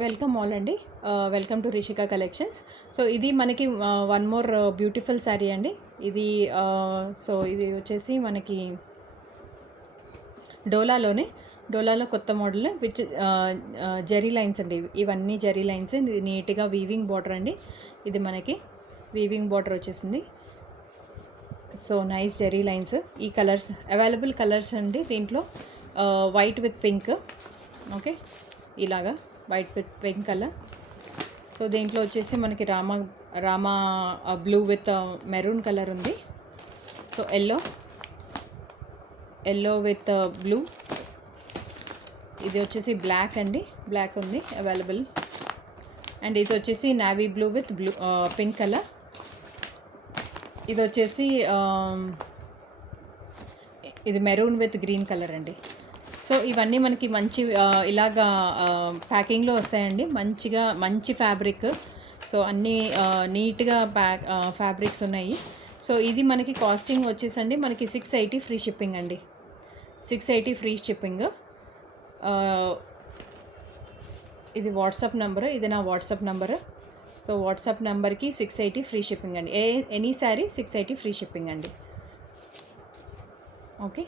Welcome all అండి. Welcome to Rishika collections. So ఇది మనకి వన్ మోర్ బ్యూటిఫుల్ శారీ అండి. ఇది ఇది వచ్చేసి మనకి డోలాలో కొత్త మోడల్ విచ్ జెరీ లైన్స్ అండి. ఇవన్నీ జెరీ లైన్స్. ఇది నీట్గా వీవింగ్ బార్డర్ అండి. ఇది మనకి వీవింగ్ బార్డర్ వచ్చేసింది. So nice zari lines. ఈ కలర్స్ అవైలబుల్ కలర్స్ అండి దీంట్లో. వైట్ విత్ పింక్, ఓకే, ఇలాగా white with pink colour. So దీంట్లో వచ్చేసి మనకి rama blue with maroon colour ఉంది. So yellow with blue. ఇది వచ్చేసి బ్లాక్ అండి, బ్లాక్ ఉంది అవైలబుల్. అండ్ ఇది వచ్చేసి navy blue with pink colour. ఇది వచ్చేసి ఇది మెరూన్ విత్ గ్రీన్ కలర్ అండి. సో ఇవన్నీ మనకి మంచి ఇలాగా ప్యాకింగ్లో వస్తాయండి. మంచి ఫ్యాబ్రిక్. సో అన్నీ నీట్గా ఫ్యాబ్రిక్స్ ఉన్నాయి. సో ఇది మనకి కాస్టింగ్ వచ్చేసండి మనకి 680 ఫ్రీ షిప్పింగ్ అండి. 680 ఫ్రీ షిప్పింగ్. ఇది వాట్సాప్ నెంబరు, ఇది నా వాట్సాప్ నెంబరు. సో వాట్సాప్ నెంబర్కి 680 ఫ్రీ షిప్పింగ్ అండి. ఎనీ శారీ 680 ఫ్రీ షిప్పింగ్ అండి. ఓకే.